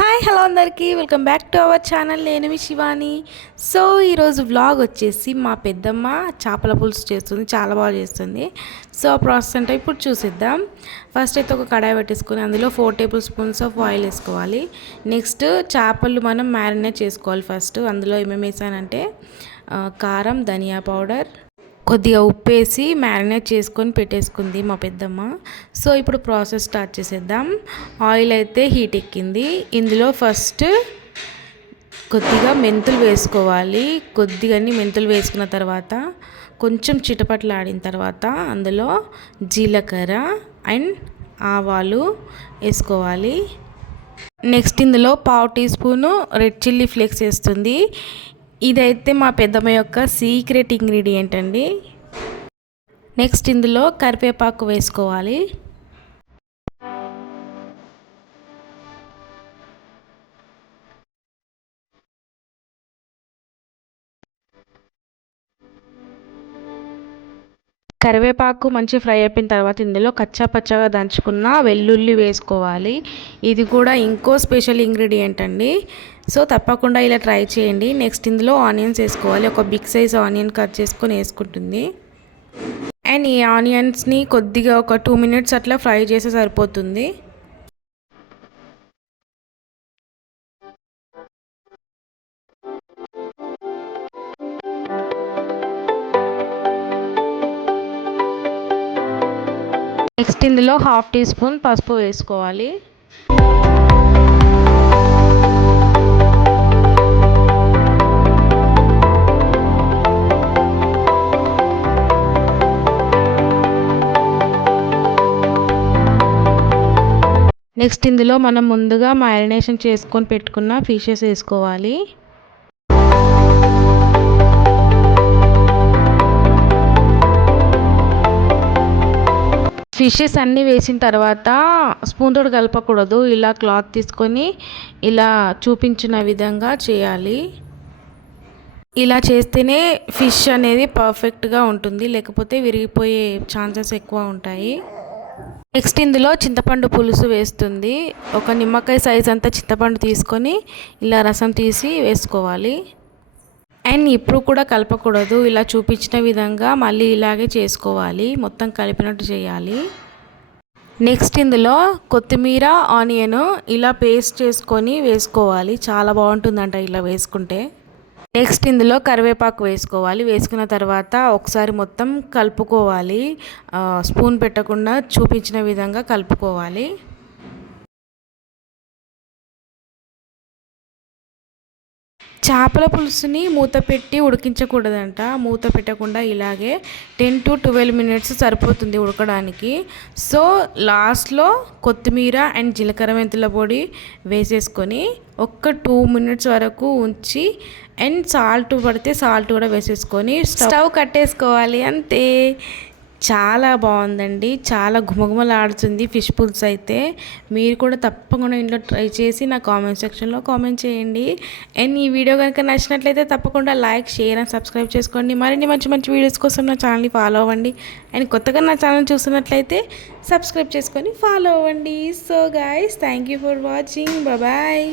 Hi hello అందరికీ welcome back to our channel. నేను మీ Shivani. So ఈరోజు వ్లాగ్ వచ్చేసి మా పెద్దమ్మ చేపల పులుసు చేస్తుంది, చాలా బాగా చేస్తుంది. సో ఆ ప్రాసెస్ అంటే ఇప్పుడు చూసిద్దాం. ఫస్ట్ అయితే ఒక కడాయి పెట్టేసుకొని అందులో 4 టేబుల్ స్పూన్స్ ఆఫ్ ఆయిల్ వేసుకోవాలి. నెక్స్ట్ చేపలు మనం మ్యారినేట్ చేసుకోవాలి. ఫస్ట్ అందులో ఏమేమి వేసానంటే కారం, ధనియా పౌడర్, కొద్దిగా ఉప్పు వేసి మ్యారినేట్ చేసుకొని పెట్టేసుకుంది మా పెద్దమ్మ. సో ఇప్పుడు ప్రాసెస్ స్టార్ట్ చేసేద్దాం. ఆయిల్ అయితే హీట్ ఎక్కింది. ఇందులో ఫస్ట్ కొద్దిగా మెంతులు వేసుకోవాలి. కొద్దిగాని మెంతులు వేసుకున్న తర్వాత కొంచెం చిటపట్లు ఆడిన తర్వాత అందులో జీలకర్ర అండ్ ఆవాలు వేసుకోవాలి. నెక్స్ట్ ఇందులో 1/2 teaspoon red chilli flakes వేస్తుంది. ఇదైతే మా పెద్దమ్మ యొక్క సీక్రెట్ ఇంగ్రీడియంట్ అండి. నెక్స్ట్ ఇందులో కరివేపాకు వేసుకోవాలి. కరివేపాకు మంచి ఫ్రై అయిపోయిన తర్వాత ఇందులో కచ్చా పచ్చగా దంచుకున్న వెల్లుల్లి వేసుకోవాలి. ఇది కూడా ఇంకో స్పెషల్ ఇంగ్రీడియంట్ అండి. సో తప్పకుండా ఇలా ట్రై చేయండి. నెక్స్ట్ ఇందులో ఆనియన్స్ వేసుకోవాలి. ఒక బిగ్ సైజ్ ఆనియన్ కట్ చేసుకొని వేసుకుంటుంది. అండ్ ఈ ఆనియన్స్ని కొద్దిగా ఒక 2 మినిట్స్ అట్లా ఫ్రై చేస్తే సరిపోతుంది. నెక్స్ట్ ఇందులో 1/2 టీ స్పూన్ పసుపు వేసుకోవాలి. నెక్స్ట్ ఇందులో మనం ముందుగా మ్యారినేషన్ చేసుకొని పెట్టుకున్న ఫిషెస్ వేసుకోవాలి. ఫిషెస్ అన్నీ వేసిన తర్వాత స్పూన్ తోటి కలపకూడదు. ఇలా క్లాత్ తీసుకొని ఇలా చూపించిన విధంగా చేయాలి. ఇలా చేస్తేనే ఫిష్ అనేది పర్ఫెక్ట్గా ఉంటుంది, లేకపోతే విరిగిపోయే ఛాన్సెస్ ఎక్కువ ఉంటాయి. నెక్స్ట్ ఇందులో చింతపండు పులుసు వేస్తుంది. ఒక నిమ్మకాయ సైజ్ అంతా చింతపండు తీసుకొని ఇలా రసం తీసి వేసుకోవాలి. అండ్ ఇప్పుడు కూడా కలపకూడదు. ఇలా చూపించిన విధంగా మళ్ళీ ఇలాగే చేసుకోవాలి. మొత్తం కలిపినట్టు చేయాలి. నెక్స్ట్ ఇందులో కొత్తిమీర, ఆనియన్ ఇలా పేస్ట్ చేసుకొని వేసుకోవాలి. చాలా బాగుంటుందంట ఇలా వేసుకుంటే. నెక్స్ట్ ఇందులో కరివేపాకు వేసుకోవాలి. వేసుకున్న తర్వాత ఒకసారి మొత్తం కలుపుకోవాలి. స్పూన్ పెట్టకుండా చూపించిన విధంగా కలుపుకోవాలి. చేపల పులుసుని మూత పెట్టి ఉడికించకూడదంట. మూత పెట్టకుండా ఇలాగే 10 to 12 మినిట్స్ సరిపోతుంది ఉడకడానికి. సో లాస్ట్లో కొత్తిమీర అండ్ జీలకర్ర మెంతుల పొడి వేసేసుకొని ఒక్క 2 మినిట్స్ వరకు ఉంచి అండ్ సాల్ట్ పడితే సాల్ట్ కూడా వేసేసుకొని స్టవ్ కట్టేసుకోవాలి. అంతే, చాలా బాగుందండి. చాలా ఘుమఘుమలాడుతుంది ఫిష్ పులుసు అయితే. మీరు కూడా తప్పకుండా ఇంట్లో ట్రై చేసి నా కామెంట్ సెక్షన్లో కామెంట్ చేయండి. అండ్ ఈ వీడియో కనుక నచ్చినట్లయితే తప్పకుండా లైక్, షేర్ అండ్ సబ్స్క్రైబ్ చేసుకోండి. మరిన్ని మంచి మంచి వీడియోస్ కోసం నా ఛానల్ని ఫాలో అవ్వండి. అండ్ కొత్తగా నా ఛానల్ చూస్తున్నట్లయితే సబ్స్క్రైబ్ చేసుకొని ఫాలో అవ్వండి. So guys, thank you for watching. Bye.